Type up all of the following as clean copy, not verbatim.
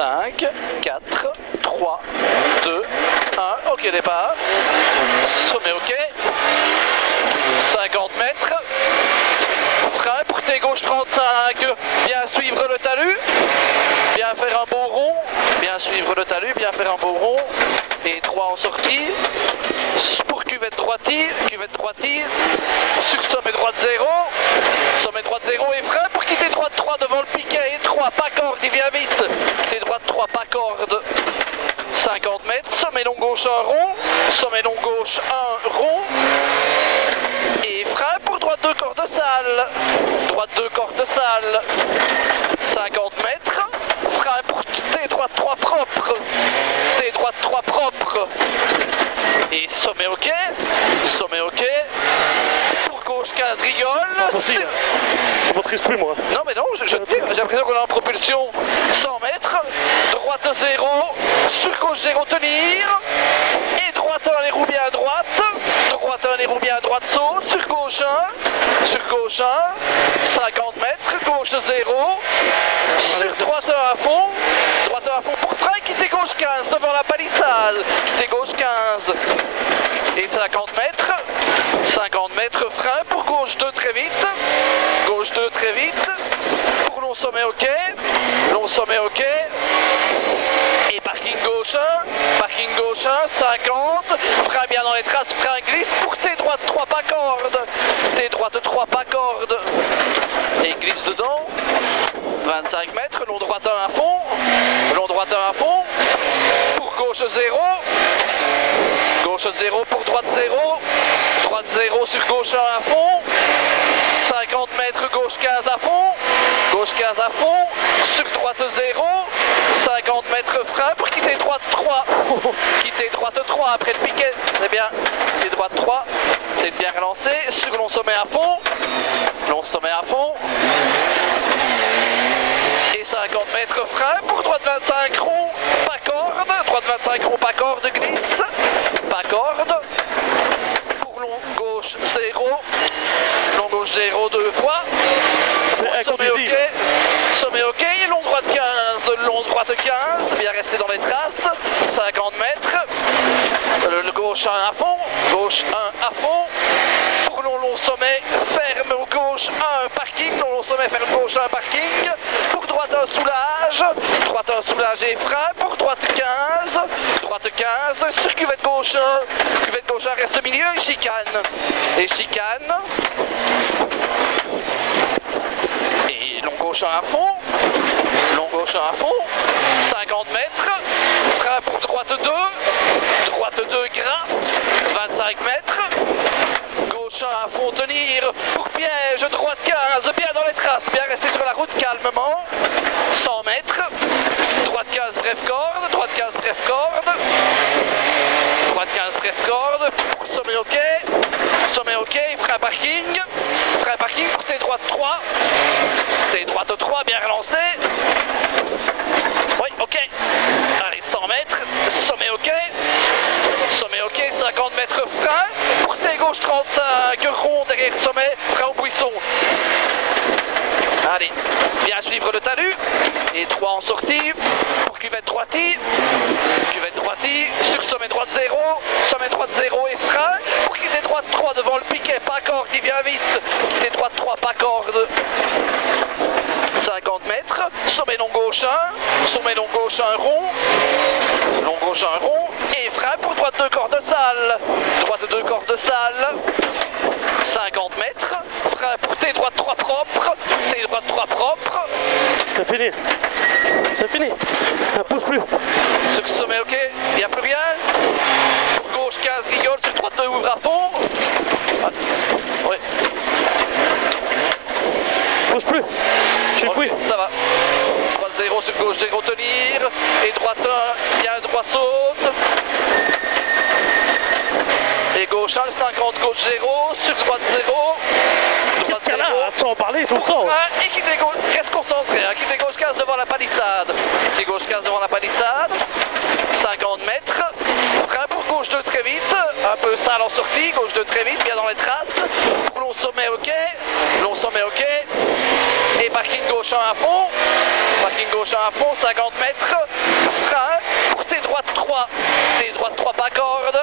5, 4, 3, 2, 1, ok départ, sommet ok, 50 mètres, frein pour tes gauche 35, bien suivre le talus, bien faire un beau rond, bien suivre le talus, bien faire un beau rond, et 3 en sortie, pour cuvette droitie, sur sommet droite 0, sommet droite 0 et frein pour quitter droite 3 devant le piquet, et 3, pas corde, il vient vite, quitter droite 3, pas corde, 50 mètres, sommet long gauche 1 rond, sommet long gauche 1 rond, et frein pour droite 2 cordes de salle, droite 2 cordes de salle, 50 mètres, frein pour T droite 3 propre, T droite 3 propre, et sommet ok, pour gauche 15 rigole, je maîtrise plus moi. non mais non, je te dis, j'ai l'impression qu'on est en propulsion, 100 mètres, droite 0, sur gauche 0 tenir, et droite 1 les roues bien à droite, droite 1 les roues bien à droite saute, sur gauche 1, 50 mètres, gauche 0, sur droite 1 à fond pour frein, quitter gauche 15 devant la palissade, quitter gauche 15, et 50 mètres, frein pour gauche 2 très vite, pour long sommet ok, et parking gauche 1, 50, frein bien dans les traces, frein glisse pour T droite 3 pas corde, T droite 3 pas corde, et glisse dedans, 25 mètres, long droite 1 à fond, pour gauche 0 pour droite 0 sur gauche 1 à fond, 50 mètres gauche 15 à fond, sur droite 0, 50 mètres frein pour quitter droite 3, après le piquet, c'est bien, quitter droite 3, c'est bien relancé, sur long sommet à fond, et 50 mètres frein pour droite 25 rond, pas corde, glisse, pas corde, pour long gauche 0 deux fois, sommet ok, et long droite 15, bien rester dans les traces, 50 mètres, le gauche 1 à fond, pour long sommet, ferme gauche 1 parking, parking, pour droite 1 soulage et frein, pour droite 15, sur cuvette gauche 1 reste milieu et chicane, et long gauche 1 à fond, 50 mètres, frein pour droite 2 gras, 25 mètres, gauche 1 à fond tenir, pour piège, droite 15, bien dans les traces, bien rester sur la route calmement, 100 mètres, droite 15 bref corde, pour sommet ok, frein parking pour T droite 3, bien relancé, oui ok, allez 100 mètres, sommet ok, 50 mètres frein, pour T gauche 35, rond derrière sommet, frein au buisson, allez, bien suivre le talus, et 3 en sortie, pour cuvette droitie, sur sommet droite 0, et frein, pour quitter droite 3 devant le piquet, pas corde, il vient vite, quitter droite 3, pas corde, 50 mètres, sommet long gauche 1 rond, et frein pour droite 2 cordes de salle, 50 mètres, frein pour T droite 3 propre, c'est fini, ça pousse plus. Sur ce sommet ok, il n'y a plus rien, pour gauche 15 rigole, sur droite 2 ouvre à fond, oui. Pousse plus, j'ai le couille. Ça va, droite 0 sur gauche 0 tenir, et droite 1, bien droit saute, et gauche 1, 50 gauche 0, sur droite 0, droite 0, sans parler tout le temps. Et quitter gauche, reste concentré, hein, quitter gauche 15 devant la palissade, 50 mètres, frein pour gauche 2 très vite, un peu sale en sortie, gauche 2 très vite, bien dans les traces, pour long sommet ok, et parking gauche gauche 1 à fond. Parking gauche 1 à fond, 50 mètres. Frein pour T droite 3. T droite 3 pas corde.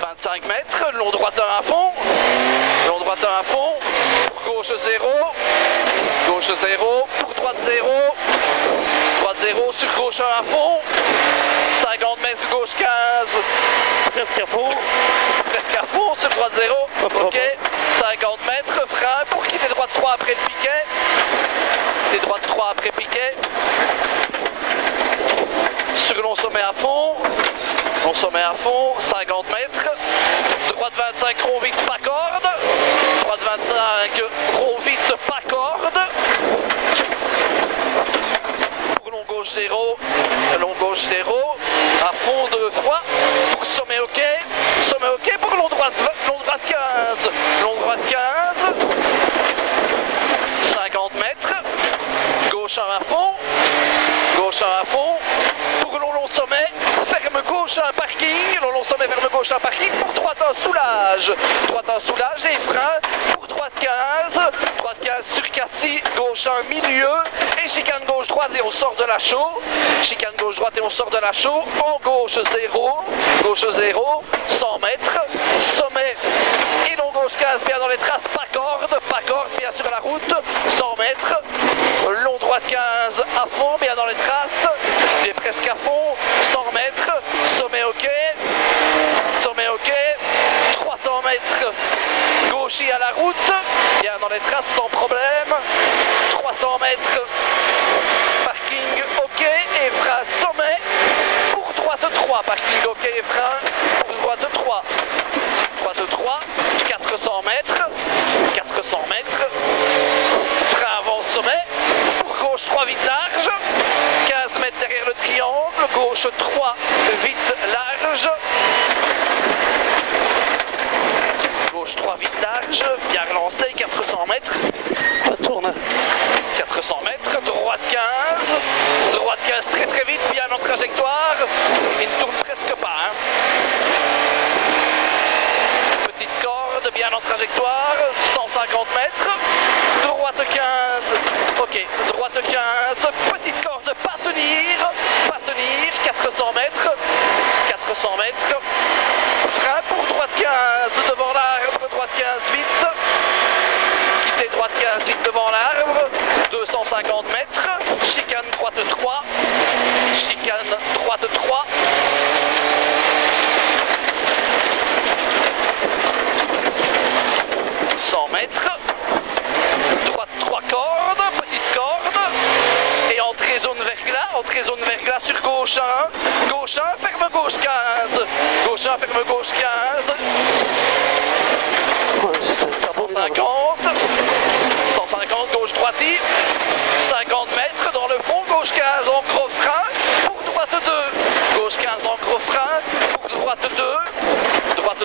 25 mètres, long droite 1 à fond. Long droite 1 à fond. Pour gauche 0. Gauche 0. Pour droite 0. Droite 0 sur gauche 1 à fond. 50 mètres, gauche 15. Presque à fond. Presque à fond sur droite 0. Ok. 50 mètres, frein pour quitter droite 3 après le piquet. Quitter droite 3 après piquet. Sur long sommet à fond. Long sommet à fond, 50 mètres. Droite 25, rond vite, pas corde. Droite 25, rond vite, pas corde. Pour long gauche 0. Long gauche 0. À fond 2 fois. Pour sommet ok. Sommet ok pour long droite 15. Long droite 15. 50 mètres. Gauche 1 à fond. Gauche 1 à fond. Pour long sommet. Ferme gauche un parking. Long sommet, ferme gauche un parking. Pour droite un soulage. Droite un soulage et frein. Pour droite 15. Droite 15 sur Cassis. Gauche 1 milieu. Et chicane gauche droite et on sort de la chaux. Chicane gauche droite et on sort de la chaux. En gauche 0. Gauche 0. 100 mètres. Sommet. Et long gauche 15 bien dans les traces. Pas corde bien sur la route. 100 mètres. Long droite 15 à fond, bien dans les traces. Il est presque à fond. 100 mètres. Sommet ok. Sommet ok. 300 mètres. Gauchis à la route. Bien dans les traces sans problème. 300 mètres. Parking ok et frein sommet. Pour droite 3. Parking ok et frein. Pour droite 3. Droite 3. 400 mètres. 400 mètres. Frein avant sommet. Pour gauche 3 vite large. 15 mètres derrière le triangle. Gauche 3 vite large. Gauche 3 vite large. Bien relancé. 400 mètres. Ça tourne. 400 mètres. Droite 15. Droite 15 très très vite. Bien en trajectoire. Il ne tourne presque pas. Hein. Petite corde. Bien en trajectoire. 150 mètres. Droite 15. Ok. Droite 15. Petite corde. Pas tenir. Pas tenir. 400 mètres. 400 mètres. Frein pour droite 15. Devant l'arbre. Droite 15 vite. Quitter droite 15 vite devant l'arbre. 250 mètres. Chicane droite 3. Chicane droite 3. Mètres, droite 3 cordes, petite corde, et entrée zone verglas sur gauche 1, gauche 1, ferme gauche 15, gauche 1, ferme gauche 15, 150, 150, gauche droiti, 50 mètres dans le fond, gauche 15 en gros frein, pour droite 2, gauche 15 en gros frein, pour droite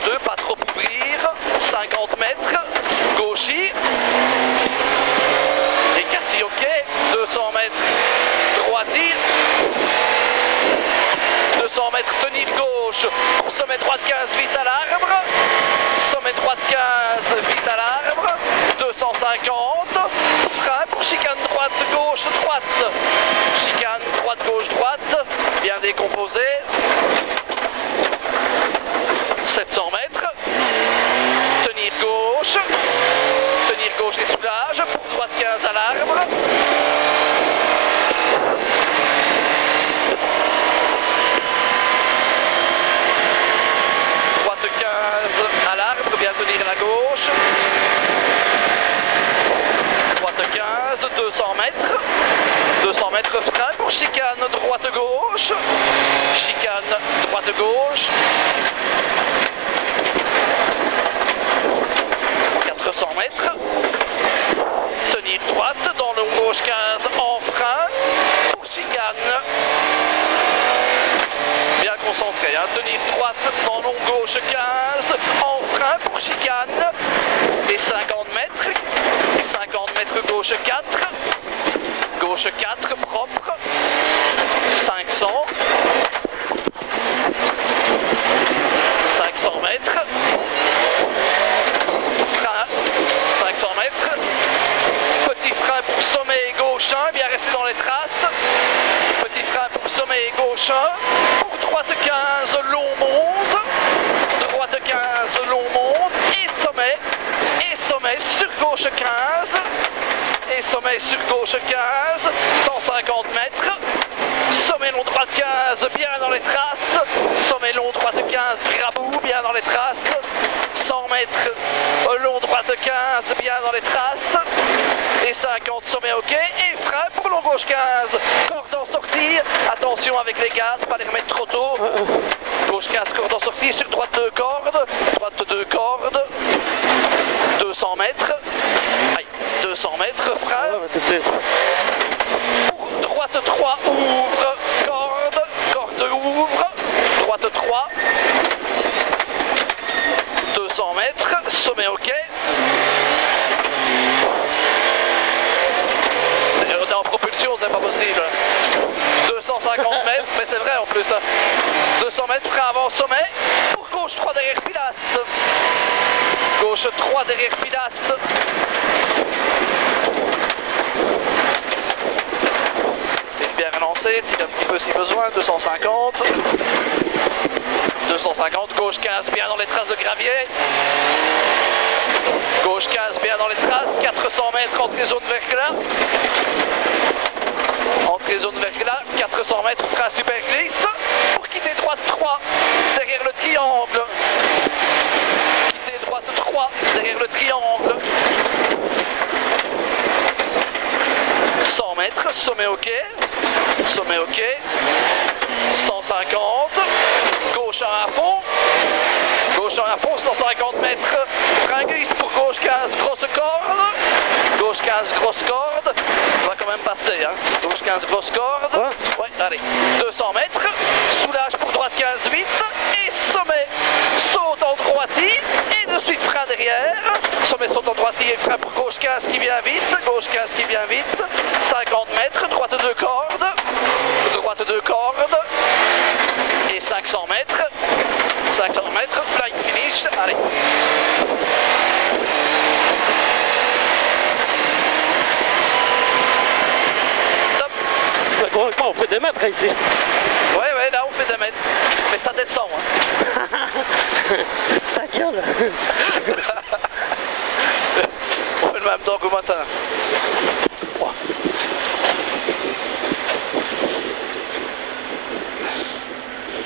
2, pas trop ouvrir, 50 mètres, gauchis, et Cassis ok, 200 mètres, droiti, 200 mètres, tenir gauche, pour sommet droite 15, vite à l'arbre, sommet droite 15, vite à l'arbre, 250, frein pour chicane droite, gauche, droite, chicane droite, gauche, droite, bien décomposé, 700 mètres, tenir gauche et soulage, pour droite 15 à l'arbre, droite 15 à l'arbre, bien tenir la gauche, droite 15, 200 mètres, frein pour chicane droite gauche, chicane droite gauche, 400 mètres, tenir droite dans le gauche 15 en frein, pour chicane, bien concentré, hein, tenir droite dans long gauche 15 en frein pour chicane, et 50 mètres gauche 4, gauche 4 propre, 500 mètres, frein gauche 1, bien rester dans les traces. Petit frein pour sommet et gauche 1. Pour droite 15, long monte. Droite 15, long monte. Et sommet sur gauche 15. Et sommet sur gauche 15. 150 mètres. Sommet long droite 15, bien dans les traces. Sommet long droite 15, grabou, bien dans les traces. 100 mètres, long droite 15, bien dans les traces. Et 50, sommet ok. Et frein pour long gauche 15. Corde en sortie. Attention avec les gaz, pas les remettre trop tôt. Gauche 15, corde en sortie. Sur droite 2 cordes. Droite 2 cordes. 200 mètres. Aïe, 200 mètres, frein. Pour droite 3, ouvre. Corde. Corde ouvre. Droite 3. 200 mètres. Sommet ok. En propulsion, c'est pas possible. 250 mètres, mais c'est vrai en plus. 200 mètres, frein avant, sommet. Pour gauche 3 derrière Pilas. Gauche 3 derrière Pilas. C'est bien relancé, tire un petit peu si besoin. 250. 250, gauche 15, bien dans les traces de gravier. Gauche 15, bien dans les traces. 400 mètres, entrée zone verglas. Entrée zone verglas, 400 mètres, frein super glisse. Pour quitter droite 3, derrière le triangle. Quitter droite 3, derrière le triangle. 100 mètres, sommet ok. Sommet ok. 150. Gauche 1 à fond. Gauche 1 à fond, 150 mètres. Frein glisse pour gauche 15, grosse corde. Gauche 15, grosse corde. Ça va quand même passer, hein. Gauche 15, grosse corde. Ouais, allez. 200 mètres. Soulage pour droite 15, vite. Et sommet. Saute en droitie. Et de suite frein derrière. Sommet saute en droitie et frein pour gauche 15 qui vient vite. Gauche 15 qui vient vite. 50 mètres. Droite 2 cordes. Droite 2 cordes. Et 500 mètres. 500 mètres. Flying finish. Allez. On fait des mètres ici. Ouais, là on fait des mètres. Mais ça descend. Hein. Ta gueule. On fait le même temps qu'au matin.